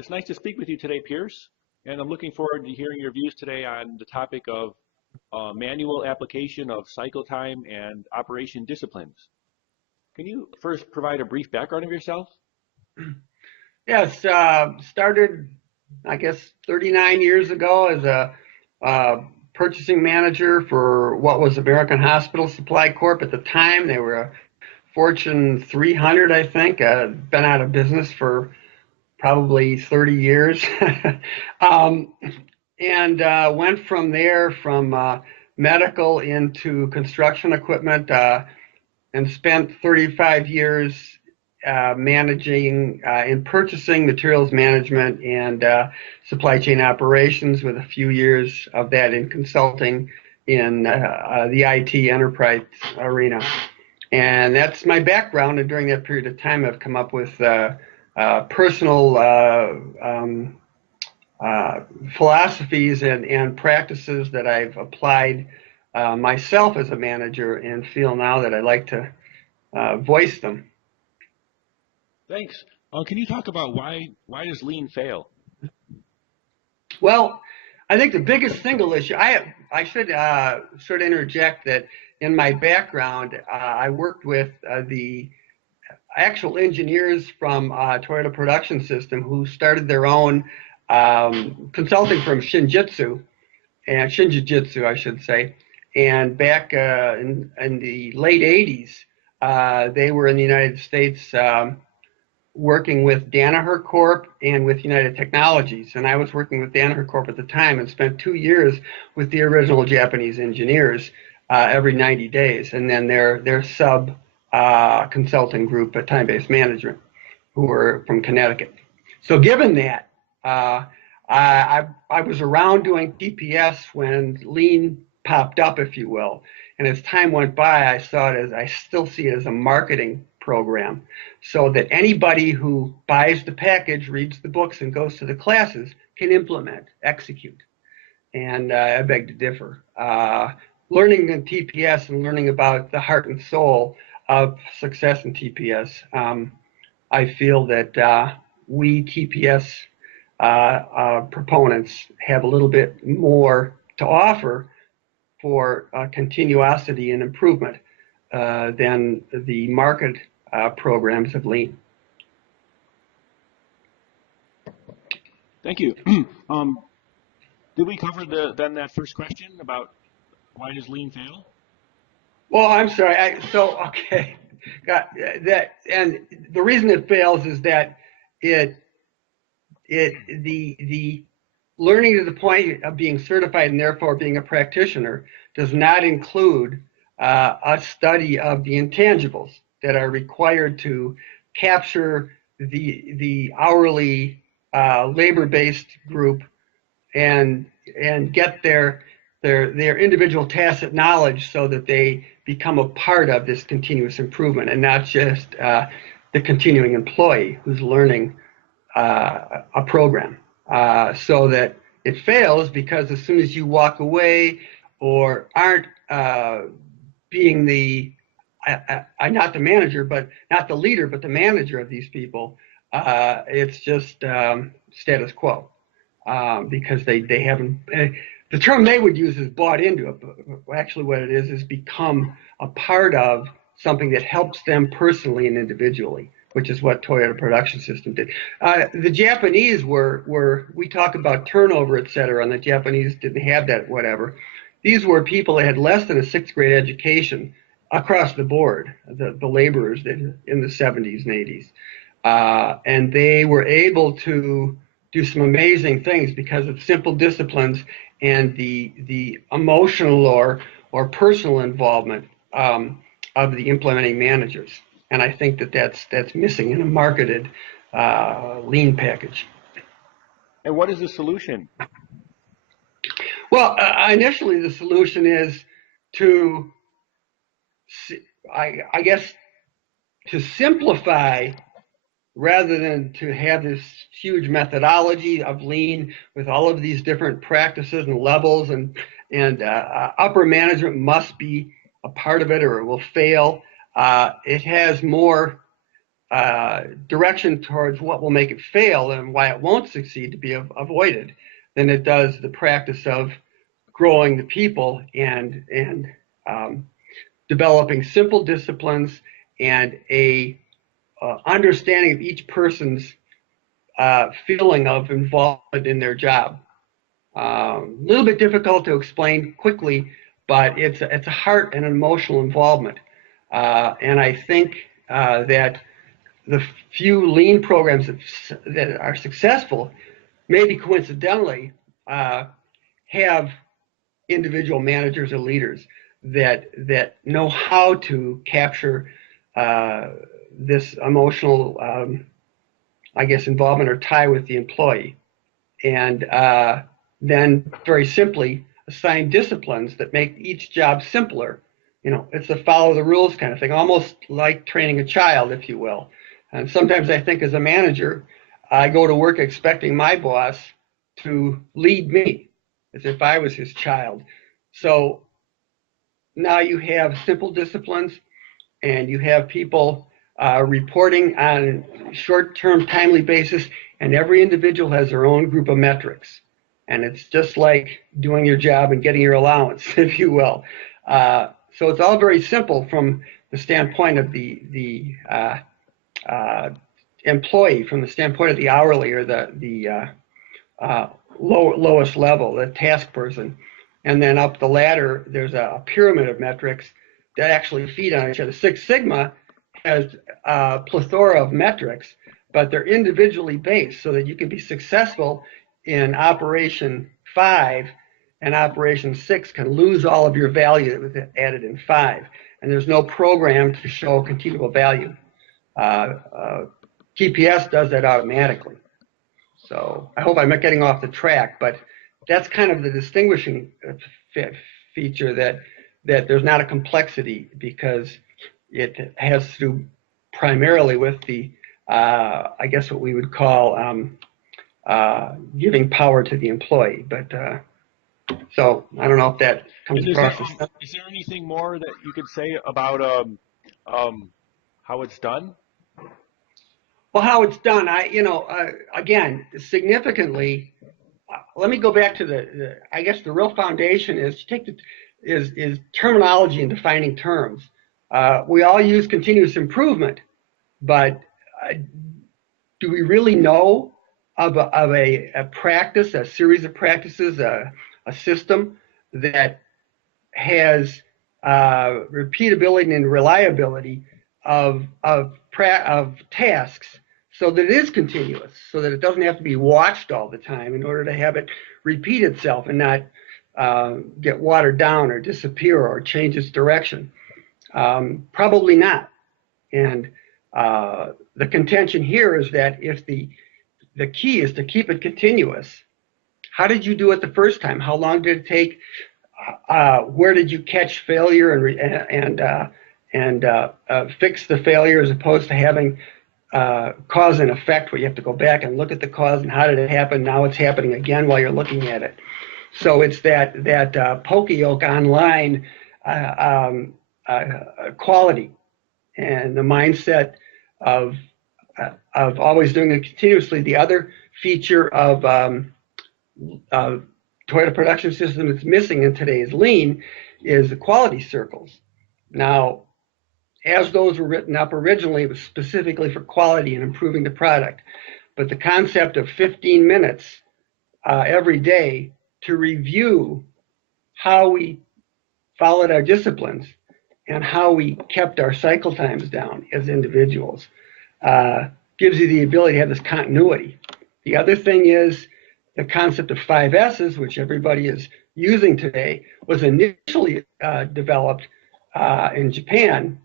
It's nice to speak with you today, Pierce, and I'm looking forward to hearing your views today on the topic of manual application of cycle time and operation disciplines. Can you first provide a brief background of yourself? Yes, started, I guess, 39 years ago as a purchasing manager for what was American Hospital Supply Corp. At the time, they were a Fortune 300, I think. Been out of business for probably 30 years. um, and went from there from medical into construction equipment and spent 35 years managing in purchasing, materials management, and supply chain operations, with a few years of that in consulting in the IT enterprise arena. And that's my background. And during that period of time, I've come up with personal philosophies and practices that I've applied myself as a manager, and feel now that I like to voice them. Thanks. Can you talk about why does lean fail? Well, I think the biggest single issue, I should sort of interject that in my background, I worked with the actual engineers from Toyota Production System, who started their own consulting firm, Shinjitsu, I should say. And back in the late 80s, they were in the United States working with Danaher Corp and with United Technologies. And I was working with Danaher Corp at the time, and spent 2 years with the original Japanese engineers every 90 days. And then their sub consulting group at Time-Based Management, who were from Connecticut. So given that, I was around doing TPS when lean popped up, if you will. And as time went by, I still see it as a marketing program, so that anybody who buys the package, reads the books, and goes to the classes can implement, execute. And I beg to differ. Learning in TPS and learning about the heart and soul of success in TPS, I feel that we TPS proponents have a little bit more to offer for continuosity and improvement than the market programs of lean. Thank you. Did we cover then that first question about why does lean fail? Well, I'm sorry. Okay. Got that. And the reason it fails is that the learning to the point of being certified and therefore being a practitioner does not include a study of the intangibles that are required to capture the hourly labor-based group and get their individual tacit knowledge, so that they become a part of this continuous improvement, and not just the continuing employee who's learning a program. So that it fails because as soon as you walk away or aren't being not the manager, but not the leader, but the manager of these people, it's just status quo, because they haven't. The term they would use is bought into it, but actually what it is become a part of something that helps them personally and individually, which is what Toyota Production System did. The Japanese we talk about turnover, et cetera, and the Japanese didn't have that, whatever. These were people that had less than a sixth grade education across the board, the laborers in the 70s and 80s. And they were able to do some amazing things because of simple disciplines and the emotional or personal involvement of the implementing managers. And I think that's missing in a marketed lean package. And what is the solution? Well, initially the solution is to, I guess, to simplify rather than to have this huge methodology of lean with all of these different practices and levels, and upper management must be a part of it or it will fail. It has more direction towards what will make it fail and why it won't succeed to be avoided than it does the practice of growing the people and developing simple disciplines and a understanding of each person's feeling of involvement in their job. A little bit difficult to explain quickly, but it's a heart and an emotional involvement. And I think that the few lean programs that are successful, maybe coincidentally, have individual managers or leaders that know how to capture this emotional, I guess, involvement or tie with the employee, and then very simply assign disciplines that make each job simpler. You know, it's a follow the rules kind of thing, almost like training a child, if you will. And sometimes I think as a manager, I go to work expecting my boss to lead me as if I was his child. So now you have simple disciplines and you have people reporting on a short-term timely basis, and every individual has their own group of metrics. And it's just like doing your job and getting your allowance, if you will. So it's all very simple from the standpoint of the employee, from the standpoint of the hourly or the lowest level, the task person. And then up the ladder, there's a pyramid of metrics that actually feed on each other. Six Sigma has a plethora of metrics, but they're individually based so that you can be successful in Operation 5, and Operation 6 can lose all of your value that was added in 5. And there's no program to show continual value. TPS does that automatically. So I hope I'm not getting off the track, but that's kind of the distinguishing feature, that there's not a complexity, because it has to do primarily with the, I guess what we would call giving power to the employee. But so I don't know if that comes across. Is there anything more that you could say about how it's done? Well, how it's done, again, significantly. Let me go back to I guess the real foundation is to take is terminology and defining terms. We all use continuous improvement, but do we really know of a practice, a series of practices, a system that has repeatability and reliability of tasks, so that it is continuous, so that it doesn't have to be watched all the time in order to have it repeat itself and not get watered down or disappear or change its direction? Probably not. And the contention here is that if the key is to keep it continuous, how did you do it the first time? How long did it take? Where did you catch failure and fix the failure, as opposed to having cause and effect, where you have to go back and look at the cause and how did it happen? Now it's happening again while you're looking at it. So it's that poke-yoke online quality, and the mindset of always doing it continuously. The other feature of Toyota Production System that's missing in today's lean is the quality circles. Now, as those were written up originally, it was specifically for quality and improving the product. But the concept of 15 minutes every day to review how we followed our disciplines and how we kept our cycle times down as individuals gives you the ability to have this continuity. The other thing is the concept of 5 S's, which everybody is using today, was initially developed in Japan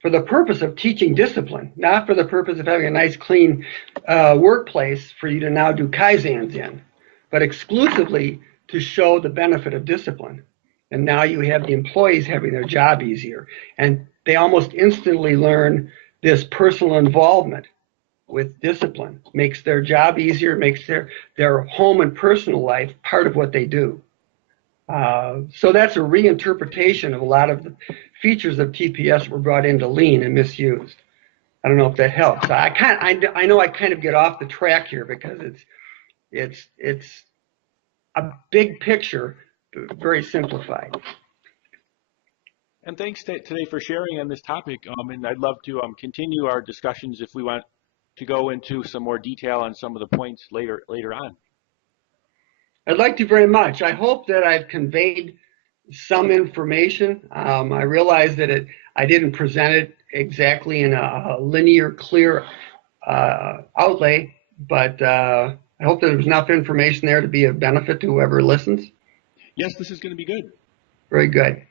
for the purpose of teaching discipline, not for the purpose of having a nice, clean workplace for you to now do Kaizens in, but exclusively to show the benefit of discipline. And now you have the employees having their job easier, and they almost instantly learn this personal involvement with discipline. Makes their job easier, makes their home and personal life part of what they do. So that's a reinterpretation of a lot of the features of TPS that were brought into lean and misused. I don't know if that helps. I know I kind of get off the track here because it's a big picture, very simplified. And thanks today for sharing on this topic. And I'd love to continue our discussions if we want to go into some more detail on some of the points later on. I'd like to very much. I hope that I've conveyed some information. I realize that I didn't present it exactly in a linear, clear outlay, but I hope that there's enough information there to be of benefit to whoever listens. Yes, this is going to be good. Very good.